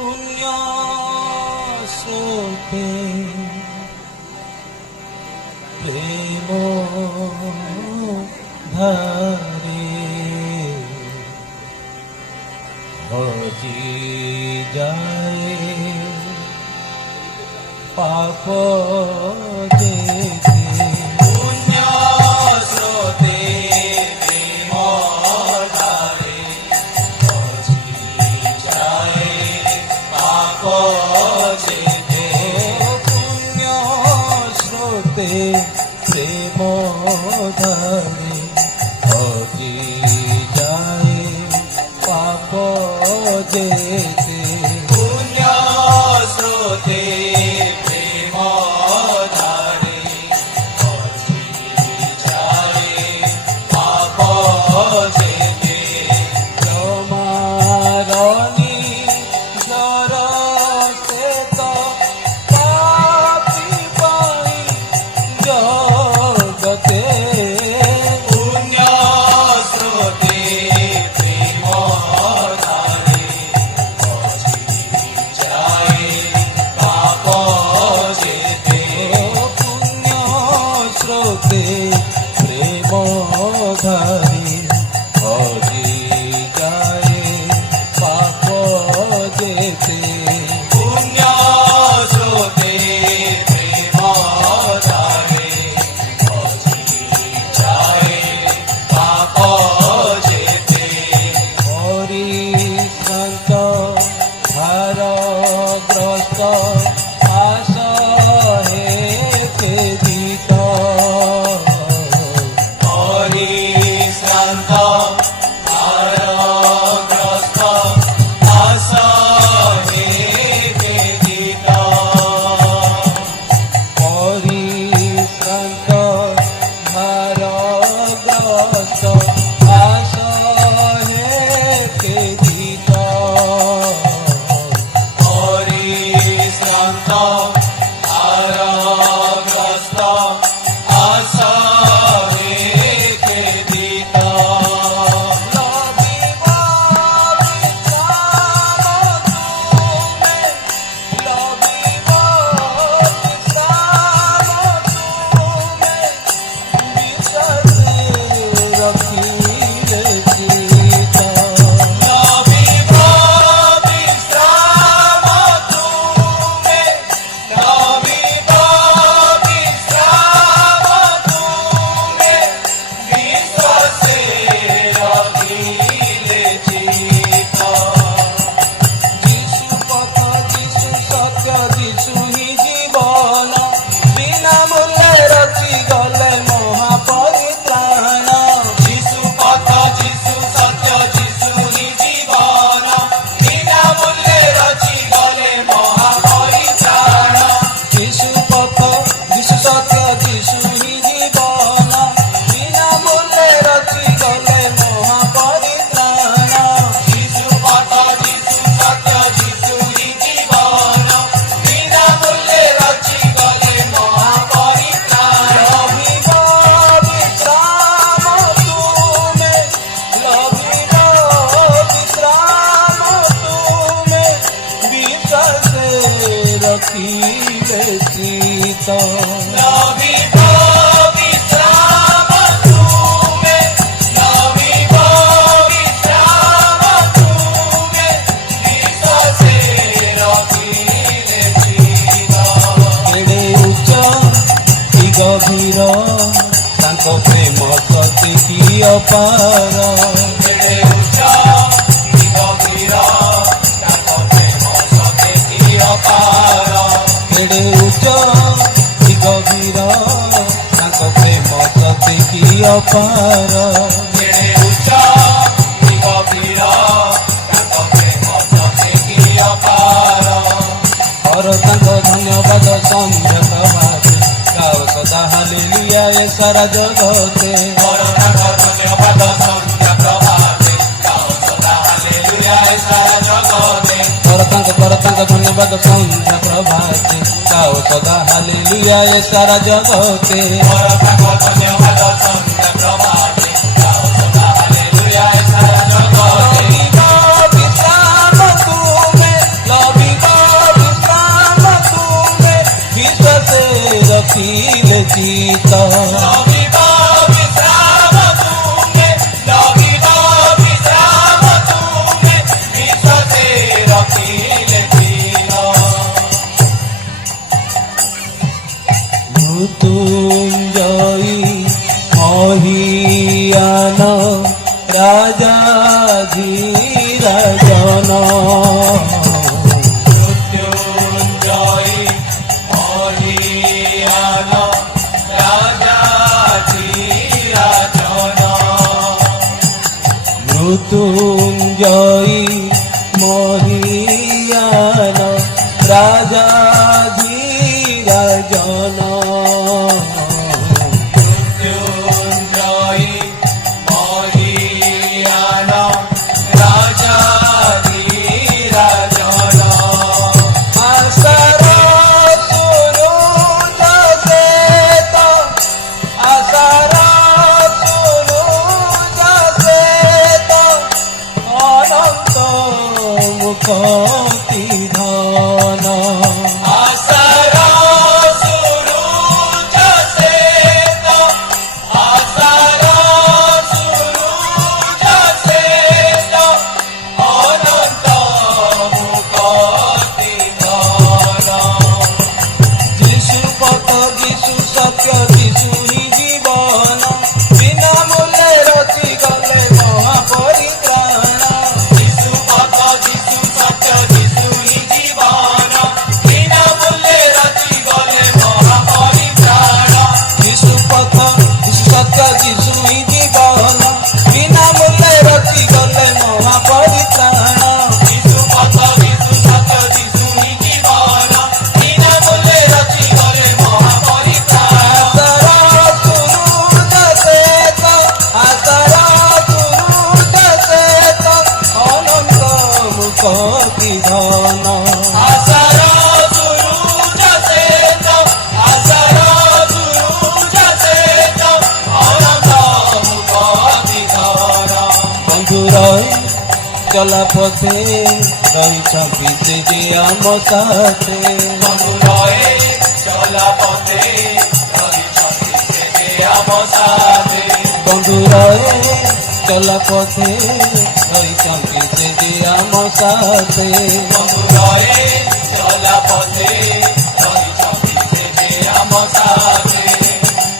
পুণ্য স্রোতে প্রেম ধারে হজি যায় পাপ যেতে পুণ্য স্রোতে প্রেম ধারে হজি যায় পাপ যেতে পুণ্য স্রোতে প্রেম ধারে হজি যায় পাপ যেতে পুণ্য স্রোতে প্রেম ধারে হজি যায় পাপ যেতে তোমারনি জর শ্বেত পাপি পাই জগতে পুণ্য স্রোতে প্রেম ধারে হজি যায় পাপ যেতে পুণ্য স্রোতে প্রেম ধারে হজি যায় পাপ যেতে পুণ্য স্রোতে প্রেম ধারে হজি যায় পাপ যেতে হরিশ্রান্ত ভারগ্রস্ত আশ হেতে দিত হরিশ্রান্ত ভারগ্রস্ত আশ হেতে দিত হরিশ্রান্ত ভারগ্রস্ত আশ হেতে দিত হরিশ্রান্ত ভারগ্রস্ত আশ হেতে দিত লভিব বিশ্রাম তুমে লভিব বিশ্রাম তুমে বিশ্বাসে রখিলে চিত লভিব বিশ্রাম তুমে লভিব বিশ্রাম তুমে বিশ্বাসে রখিলে চিত যিশু পথ যিশু সত্য যিশু হি জীবন বিনামূল্যে রচি গলে মহাপরিত্রাণ যিশু পথ যিশু সত্য যিশু হি জীবন বিনামূল্যে রচি গলে মহাপরিত্রাণ যিশু পথ যিশু সত্য যিশু হি জীবন বিনামূল্যে রচি গলে মহাপরিত্রাণ যিশু পথ যিশু সত্য যিশু হি জীবন বিনামূল্যে রচি গলে মহাপরিত্রাণ লভিব বিশ্রাম তুমে লভিব বিশ্রাম তুমে বিশ্বাসে রখিলে চিত লভিব বিশ্রাম তুমে লভিব বিশ্রাম তুমে বিশ্বাসে রখিলে চিত କେଡ଼େ ଉଚ୍ଚ କି ଗଭୀର ତାଙ୍କ ପ୍ରେମ ସତେ କି ଅପାର କେଡ଼େ ଉଚ୍ଚ କି ଗଭୀର ତାଙ୍କ ପ୍ରେମ ସତେ କି ଅପାର କେଡ଼େ ଉଚ୍ଚ କି ଗଭୀର ତାଙ୍କ ପ୍ରେମ ସତେ କି ଅପାର କେଡ଼େ ଉଚ୍ଚ କି ଗଭୀର ତାଙ୍କ ପ୍ରେମ ସତେ କି ଅପାର और तंग धन्यवाद संध्या प्रभाते गाओ सदा हालेलुया ये सारा जगते और तंग धन्यवाद संध्या प्रभाते गाओ सदा हालेलुया ये सारा जगते और तंग धन्यवाद संध्या प्रभाते गाओ सदा हालेलुया ये सारा जगते और तंग धन्यवाद संध्या प्रभाते गाओ सदा हालेलुया ये सारा जगते लभिब विश्राम तुमे মহিয়ান রাজাধিরাজন মৃত্যুঞ্জয়ী মহিয়ান রাজাধিরাজন মৃত্যুঞ্জয়ী মহিয়ান রাজাধিরাজন মৃত্যুঞ্জয়ী মহিয়ান রাজাধিরাজন আশার সুরুজ শ্বেত আশার সুরুজ শ্বেত অনন্ত মুখতি ধন আশার সুরুজ শ্বেত আশার সুরুজ শ্বেত অনন্ত মুখতি ধন যিশু পথ যিশু সত্য যিশু হি জীবন বিনা মূল্যে রচি গলে মহাপরিত্রাণ যিশু পথ যিশু সত্য যিশু হি জীবন বিনা মূল্যে রচি গলে মহাপরিত্রাণ যিশু পথ যিশু সত্য যিশু হি জীবন বিনা মূল্যে রচি গলে মহাপরিত্রাণ যিশু পথ যিশু সত্য যিশু হি জীবন বিনা মূল্যে রচি গলে মহাপরিত্রাণ আশার সুরুজ শ্বেত আশার সুরুজ শ্বেত অনন্ত মুখতি ধন আশার সুরুজ শ্বেত আশার সুরুজ শ্বেত অনন্ত মুখতি ধন বন্ধুর চলা পথে রহিছন্তি ସେ ଯେ ଆମ ସାଥେ বন্ধুরয়ে চলা পথে রহিছন্তি ସେ ଯେ ଆମ ସାଥେ বন্ধুর চলা পথে রহিছন্তি ସେ ଯେ ଆମ ସାଥେ বন্ধুরয়ে চলা পথে রহিছন্তি ସେ ଯେ ଆମ ସାଥେ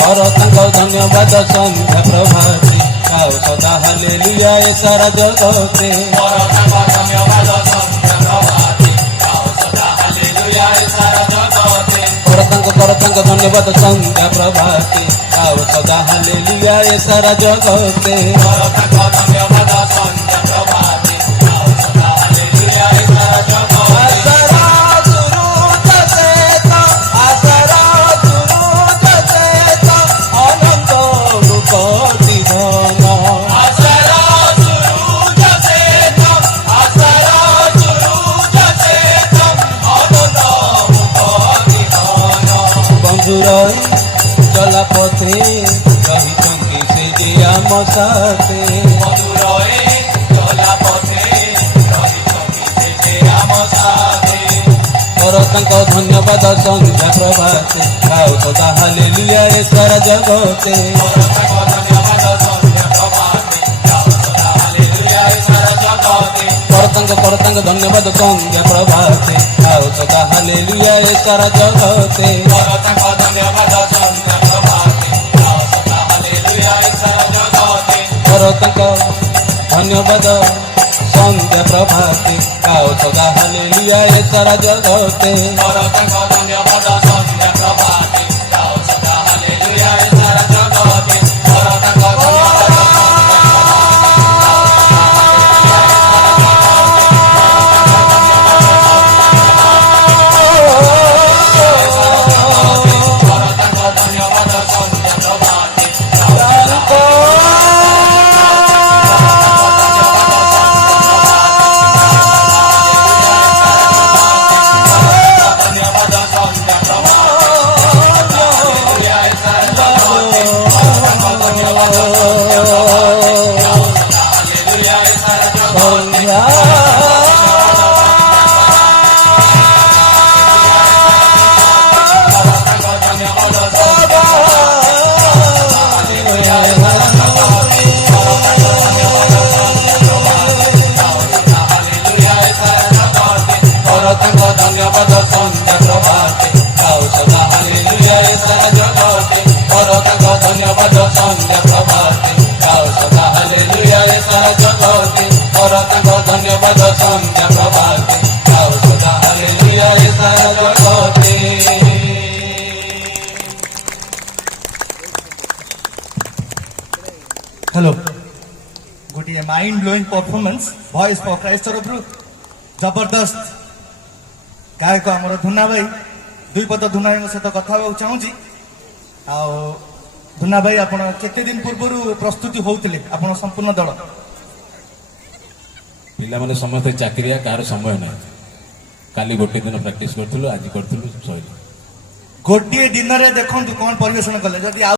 କର ତାଙ୍କ ଧନ୍ୟବାଦ ସନ୍ଧ୍ୟା ପ୍ରଭାତି ଗାଓ ସଦା ହାଲେଲୁୟା ଏ ସାରା ଜଗତେ পর তাঙ্ক ধন্যবাদ সন্ধ্যা প্রভাতে গাও সদা হালেলুয়া এ সারা জগতে কর তাঙ্ক ধন্যবাদ সন্ধ্যা প্রভাতি গাও সদা হালেলুয়া এ সারা জগতে পর তাঙ্ক ধন্যবাদ সন্ধ্যা প্রভাতে গাও সদা হালেলুয়া এ সারা জগতে আশার সুরুজ শ্বেত আশার সুরুজ শ্বেত অনন্ত মুখতি ধন আশার সুরুজ শ্বেত আশার সুরুজ শ্বেত অনন্ত মুখতি ধন বন্ধুর চলা পথে রহিছন্তি ସେ ଯେ ଆମ ସାଥେ মধুরয়ে চলা পথে রহিছন্তি ସେ ଯେ ଆମ সাথে কর তাঙ্ক ধন্যবাদ সন্ধ্যা প্রভাতে গাও সদা হালেলুয়া এ সারা জগতে পর তাঙ্ক ধন্যবাদ সন্ধ্যা প্রভাতে গাও সদা হালেলুয়া এ সারা জগতে কর তাঙ্ক ধন্যবাদ সন্ধ্যা প্রভাতে গাও সদা হালেলুয়া এ সারা জগতে পর তাঙ্ক ধন্যবাদ সন্ধ্যা প্রভাতে গাও সদা হালেলুয়া এ সারা জগতে কর তাঙ্ক ধন্যবাদ সন্ধ্যা প্রভাতে গাও সদা হালেলুয়া এ সারা জগতে পর তাঙ্ক ধন্যবাদ সন্ধ্যা প্রভাতে গাও সদা হালেলুয়া এ সারা জগতে পর তাঙ্ক ধন্যবাদ পর তাঙ্ক ধন্যবাদ সন্ধ্যা প্রভাতে ধন্যবাদ हेलो गोटे mind blowing performance voice for Christ तरफ जबरदस्त गायक आमर धुना भाई दुई पद धुना भाई सहित कथा होगा चाहूँगी धुना भाई आप केते दिन पूर्व प्रस्तुति होते आप संपूर्ण दल पिला माने समस्त चाकरिया कार समय ना काली गोटे दिन प्रैक्टिस करथुलु आज करथुलु सही गोटे दिन में देखो कौन परिवेशन कले जदि